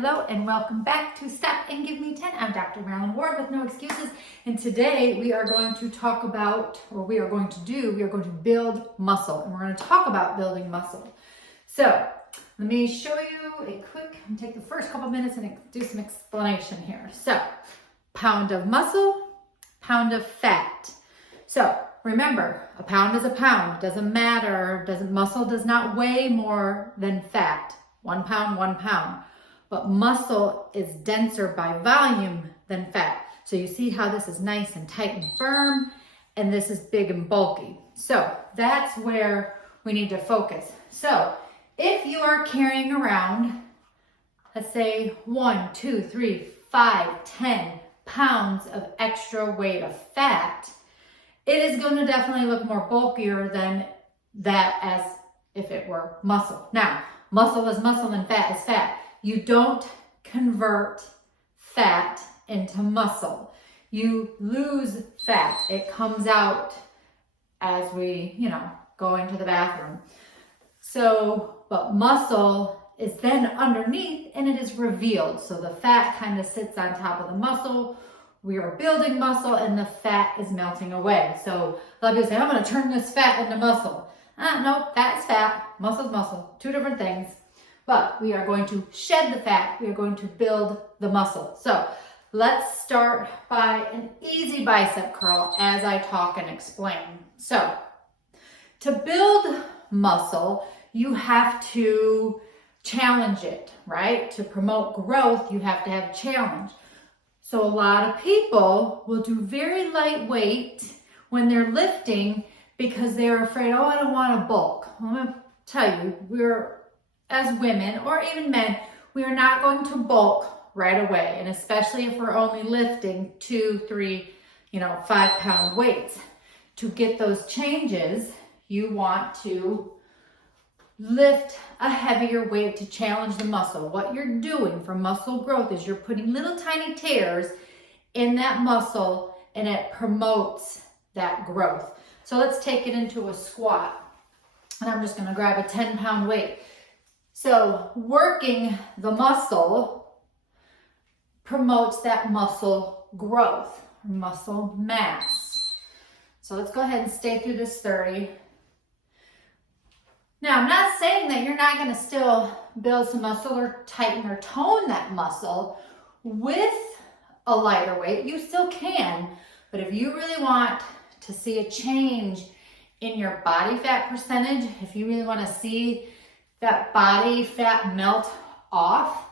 Hello and welcome back to Stop and Give Me 10. I'm Dr. Marilyn Ward with No Excuses, and today we are going to talk about, we are going to build muscle, and we're going to talk about building muscle. So let me show you take the first couple minutes and do some explanation here. So pound of muscle, pound of fat. So remember, a pound is a pound. Doesn't matter. Muscle does not weigh more than fat. 1 pound, 1 pound. But muscle is denser by volume than fat. So you see how this is nice and tight and firm, and this is big and bulky. So that's where we need to focus. So if you are carrying around, let's say 1, 2, 3, 5, 10 pounds of extra weight of fat, it is going to definitely look more bulkier than that as if it were muscle. Now, muscle is muscle and fat is fat. You don't convert fat into muscle. You lose fat. It comes out as we, go into the bathroom. So, but muscle is then underneath and it is revealed. So the fat kind of sits on top of the muscle. We are building muscle and the fat is melting away. So a lot of people say, I'm going to turn this fat into muscle. No, fat is fat, muscle is muscle, two different things. But we are going to shed the fat. We are going to build the muscle. So let's start by an easy bicep curl as I talk and explain. So to build muscle, you have to challenge it, right? To promote growth, you have to have a challenge. So a lot of people will do very lightweight when they're lifting because they're afraid, I don't want to bulk. I'm going to tell you, as women or even men, we are not going to bulk right away. And especially if we're only lifting 2, 3, 5 pound weights. To get those changes, you want to lift a heavier weight to challenge the muscle. What you're doing for muscle growth is you're putting little tiny tears in that muscle and it promotes that growth. So let's take it into a squat. And I'm just going to grab a 10 pound weight. So working the muscle promotes that muscle growth, muscle mass. So let's go ahead and stay through this 30. Now, I'm not saying that you're not going to still build some muscle or tighten or tone that muscle with a lighter weight. You still can, but if you really want to see a change in your body fat percentage, if you really want to see that body fat melt off,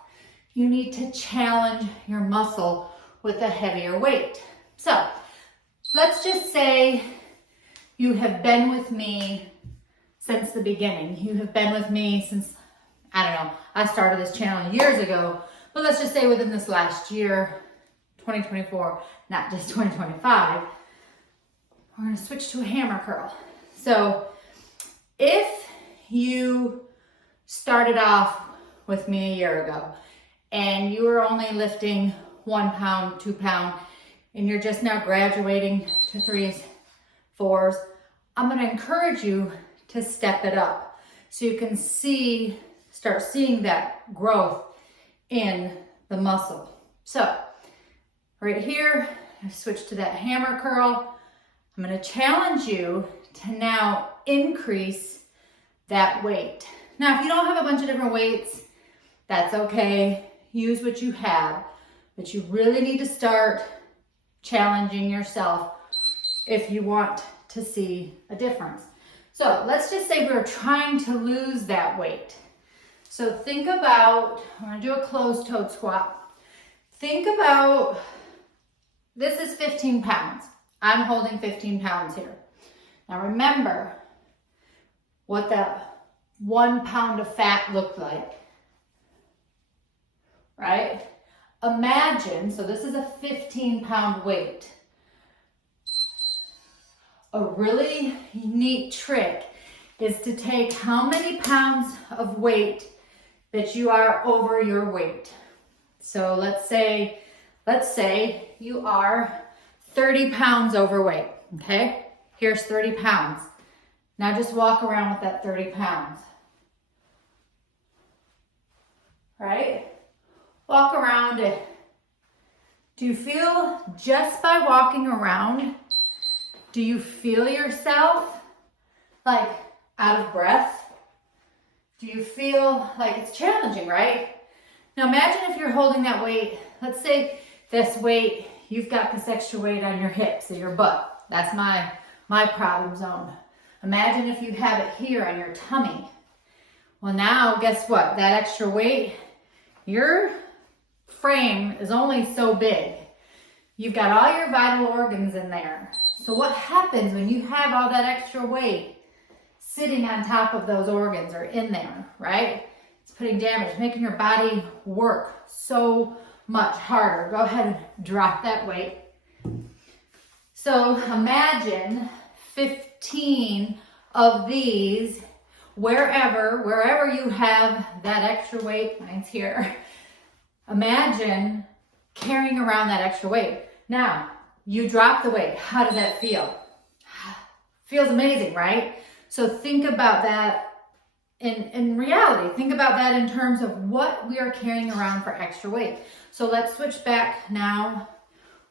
you need to challenge your muscle with a heavier weight. So let's just say you have been with me since the beginning. You have been with me since, I started this channel years ago, but let's just say within this last year, 2024, not just 2025, we're going to switch to a hammer curl. So if you started off with me a year ago and you were only lifting 1 pound, 2 pound, and you're just now graduating to 3s, 4s, I'm going to encourage you to step it up so you can start seeing that growth in the muscle. So right here, I switch to that hammer curl. I'm going to challenge you to now increase that weight. Now, if you don't have a bunch of different weights, that's okay. Use what you have, but you really need to start challenging yourself if you want to see a difference. So let's just say we're trying to lose that weight. So think about, I'm going to do a closed-toed squat. Think about, this is 15 pounds. I'm holding 15 pounds here. Now remember what that 1 pound of fat looked like, right? Imagine, so this is a 15 pound weight. A really neat trick is to take how many pounds of weight that you are over your weight. So let's say you are 30 pounds overweight, okay? Here's 30 pounds. Now just walk around with that 30 pounds. Right? Walk around it. Do you feel, just by walking around, do you feel yourself like out of breath? Do you feel like it's challenging, right? Now imagine if you're holding that weight. Let's say this weight, you've got this extra weight on your hips or your butt. That's my problem zone. Imagine if you have it here on your tummy. Well, now guess what? That extra weight, your frame is only so big. You've got all your vital organs in there. So what happens when you have all that extra weight sitting on top of those organs or in there, right? It's putting damage, making your body work so much harder. Go ahead and drop that weight. So imagine 15 of these wherever you have that extra weight. Mine's here. Imagine carrying around that extra weight. Now, you drop the weight. How does that feel? Feels amazing, right? So think about that in reality. Think about that in terms of what we are carrying around for extra weight. So let's switch back now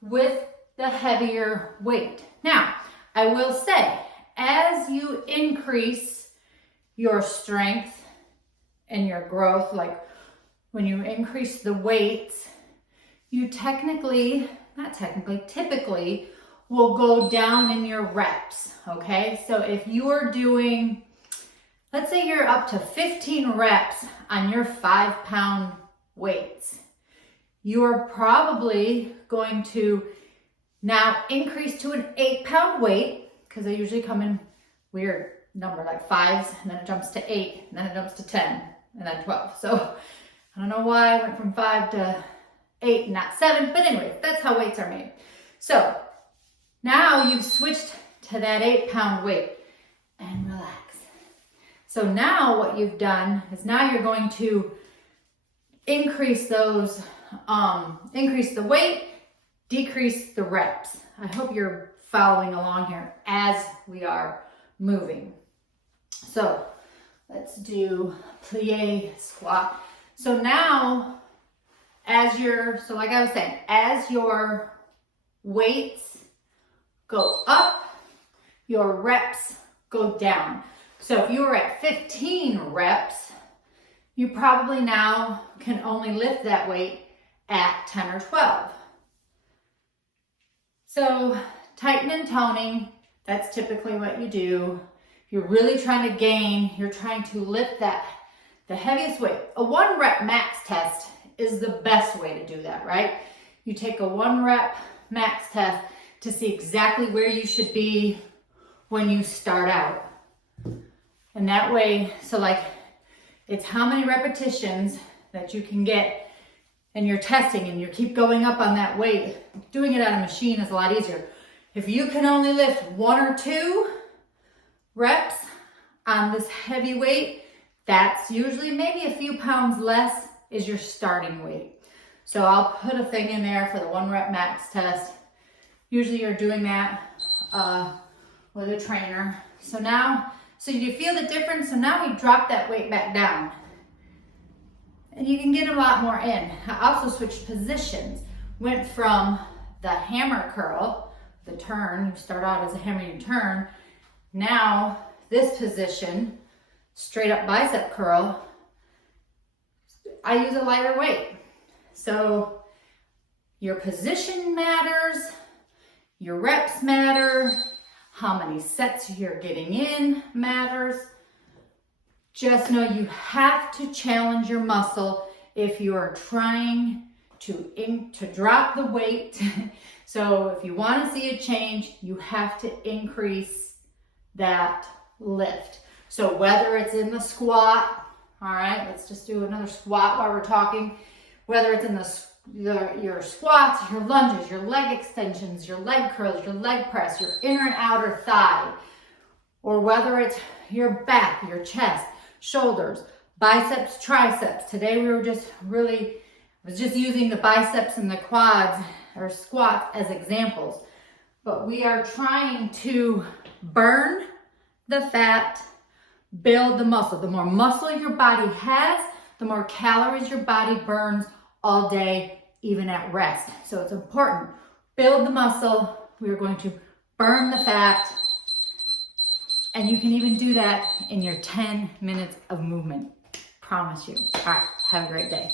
with the heavier weight. Now, I will say, as you increase your strength and your growth, like when you increase the weights, you typically will go down in your reps, okay? So if you are doing, let's say you're up to 15 reps on your 5-pound weights, you are probably going to now increase to an 8-pound weight, because they usually come in weird number like 5s, and then it jumps to 8, and then it jumps to 10, and then 12. So I don't know why I went from 5 to 8, not 7, but anyway, that's how weights are made. So now you've switched to that 8-pound weight and relax. So now what you've done is now you're going to increase those, increase the weight, decrease the reps. I hope you're following along here as we are moving. So let's do plie squat. So now, like I was saying, as your weights go up, your reps go down. So if you were at 15 reps, you probably now can only lift that weight at 10 or 12. So tighten and toning, that's typically what you do. If you're really trying to gain, you're trying to lift the heaviest weight. A 1 rep max test is the best way to do that, right? You take a 1 rep max test to see exactly where you should be when you start out. And that way, so like it's how many repetitions that you can get, and you're testing and you keep going up on that weight. Doing it on a machine is a lot easier. If you can only lift 1 or 2 reps on this heavy weight, that's usually maybe a few pounds less is your starting weight. So I'll put a thing in there for the 1 rep max test. Usually you're doing that with a trainer. So you feel the difference? So now we drop that weight back down. And you can get a lot more in. I also switched positions. Went from the hammer curl, the turn, you start out as a hammer, you turn. Now this position, straight up bicep curl, I use a lighter weight. So your position matters, your reps matter, how many sets you're getting in matters. Just know you have to challenge your muscle if you are trying to drop the weight. So if you want to see a change, you have to increase that lift. So whether it's in the squat, all right, let's just do another squat while we're talking. Whether it's in your squats, your lunges, your leg extensions, your leg curls, your leg press, your inner and outer thigh, or whether it's your back, your chest, shoulders, biceps, triceps. Today we were I was just using the biceps and the quads or squats as examples, but we are trying to burn the fat, build the muscle. The more muscle your body has, the more calories your body burns all day, even at rest. So it's important. Build the muscle. We are going to burn the fat. And you can even do that in your 10 minutes of movement. Promise you. All right, have a great day.